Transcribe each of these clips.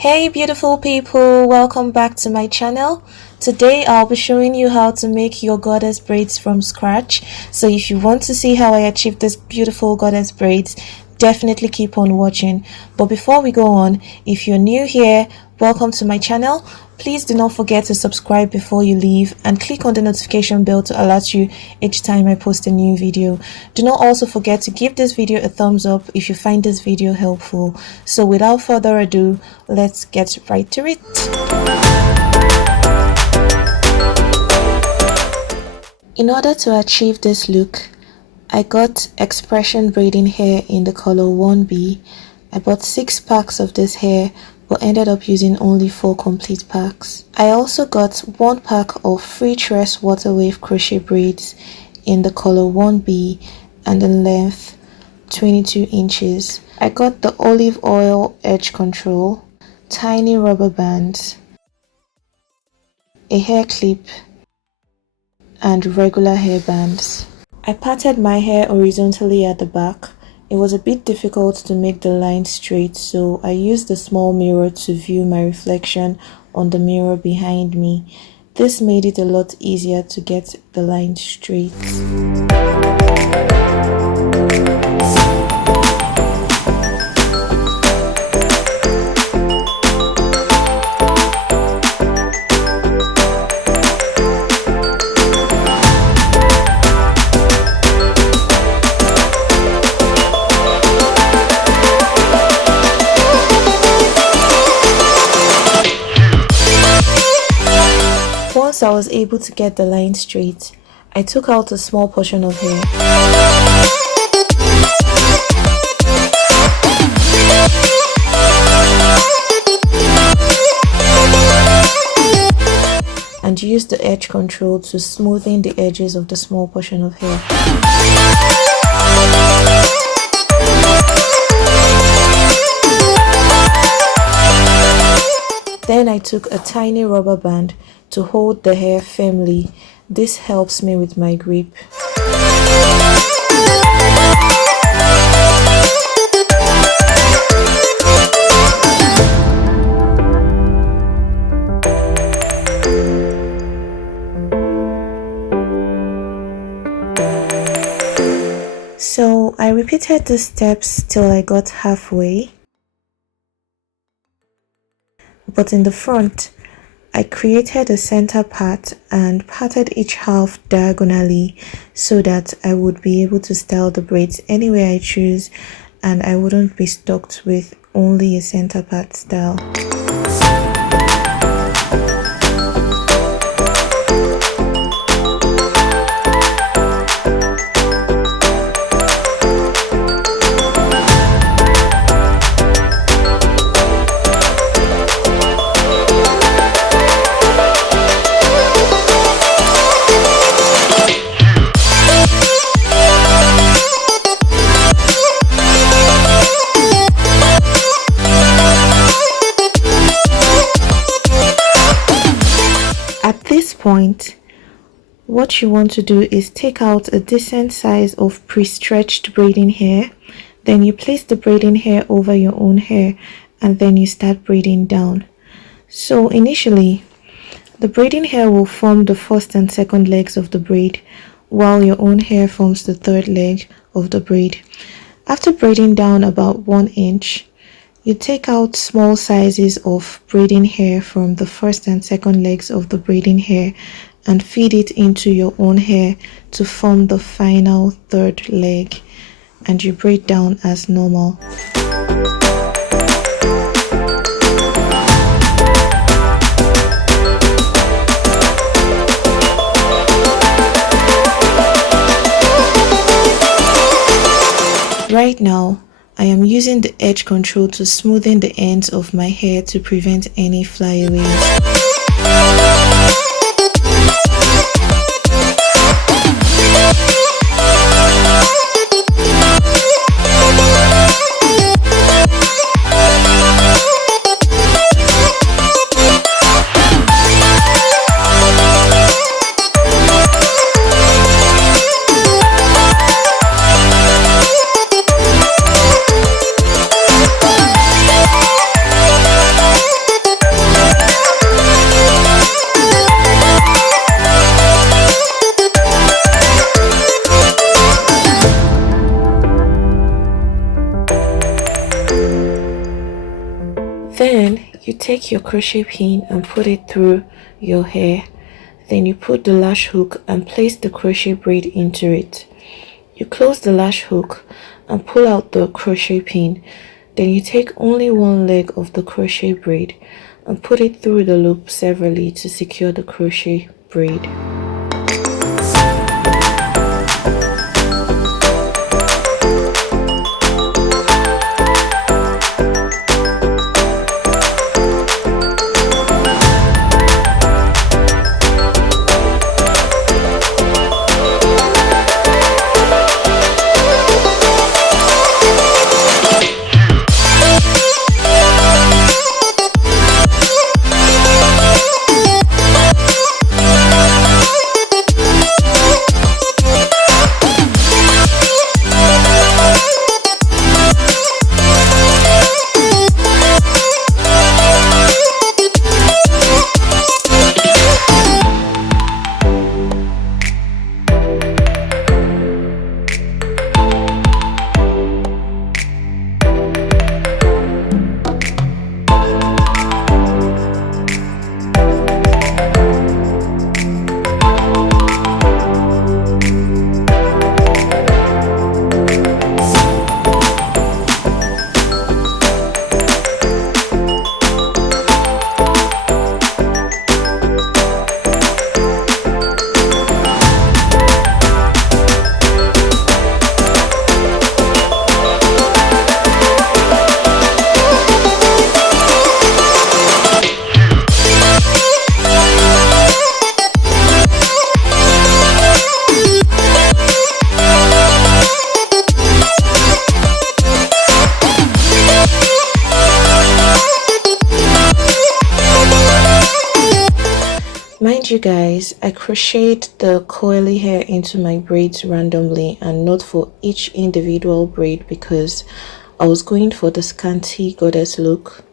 Hey beautiful people, welcome back to my channel. Today I'll be showing you how to make your goddess braids from scratch. So if you want to see how I achieved this beautiful goddess braids, definitely keep on watching. But before we go on, if you're new here, welcome to my channel. Please do not forget to subscribe before you leave and click on the notification bell to alert you each time I post a new video. Do not also forget to give this video a thumbs up if you find this video helpful. So without further ado, let's get right to it. In order to achieve this look, I got Xpression braiding hair in the color 1B. I bought 6 packs of this hair but ended up using only 4 complete packs. I also got 1 pack of Freetress water wave crochet braids in the color 1B and in length 22 inches. I got the olive oil edge control, tiny rubber bands, a hair clip, and regular hair bands. I parted my hair horizontally at the back. It was a bit difficult to make the line straight, so I used a small mirror to view my reflection on the mirror behind me. This made it a lot easier to get the line straight. Once I was able to get the line straight, I took out a small portion of hair and used the edge control to smoothen the edges of the small portion of hair. Then I took a tiny rubber band to hold the hair firmly. This helps me with my grip. So I repeated the steps till I got halfway. But in the front, I created a center part and parted each half diagonally so that I would be able to style the braids any way I choose and I wouldn't be stuck with only a center part style. Point, what you want to do is take out a decent size of pre-stretched braiding hair, then you place the braiding hair over your own hair and then you start braiding down. So initially the braiding hair will form the first and second legs of the braid while your own hair forms the third leg of the braid. After braiding down about 1 inch, you take out small sizes of braiding hair from the first and second legs of the braiding hair and feed it into your own hair to form the final third leg, and you braid down as normal. Right now, I am using the edge control to smoothen the ends of my hair to prevent any flyaways. Then you take your crochet pin and put it through your hair. Then you put the lash hook and place the crochet braid into it. You close the lash hook and pull out the crochet pin. Then you take only one leg of the crochet braid and put it through the loop severally to secure the crochet braid. Mind you guys, I crocheted the coily hair into my braids randomly and not for each individual braid because I was going for the scanty goddess look.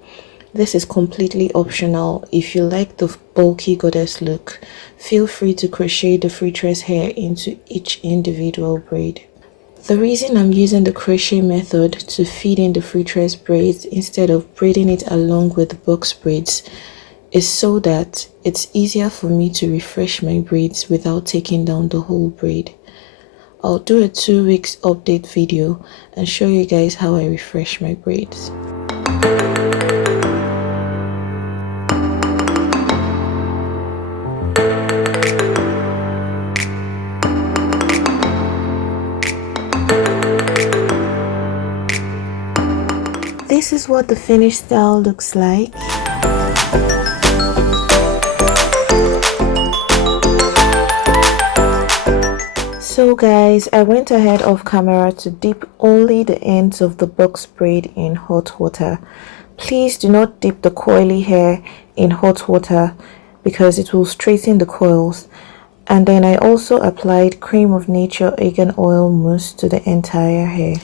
This is completely optional. If you like the bulky goddess look, feel free to crochet the Freetress hair into each individual braid. The reason I'm using the crochet method to feed in the Freetress braids instead of braiding it along with the box braids is so that it's easier for me to refresh my braids without taking down the whole braid. I'll do a 2 weeks update video and show you guys how I refresh my braids. This is what the finished style looks like. So guys, I went ahead off camera to dip only the ends of the box braid in hot water. Please do not dip the coily hair in hot water because it will straighten the coils. And then I also applied cream of nature argan oil mousse to the entire hair.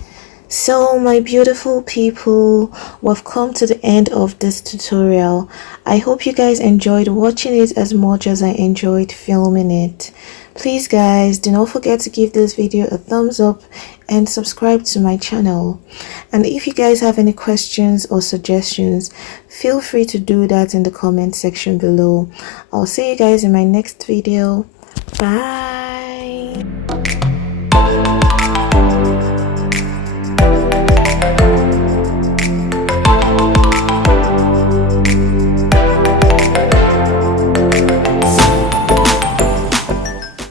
So my beautiful people, we've come to the end of this tutorial. I hope you guys enjoyed watching it as much as I enjoyed filming it. Please guys, do not forget to give this video a thumbs up and subscribe to my channel. And if you guys have any questions or suggestions, feel free to do that in the comment section below. I'll see you guys in my next video. Bye.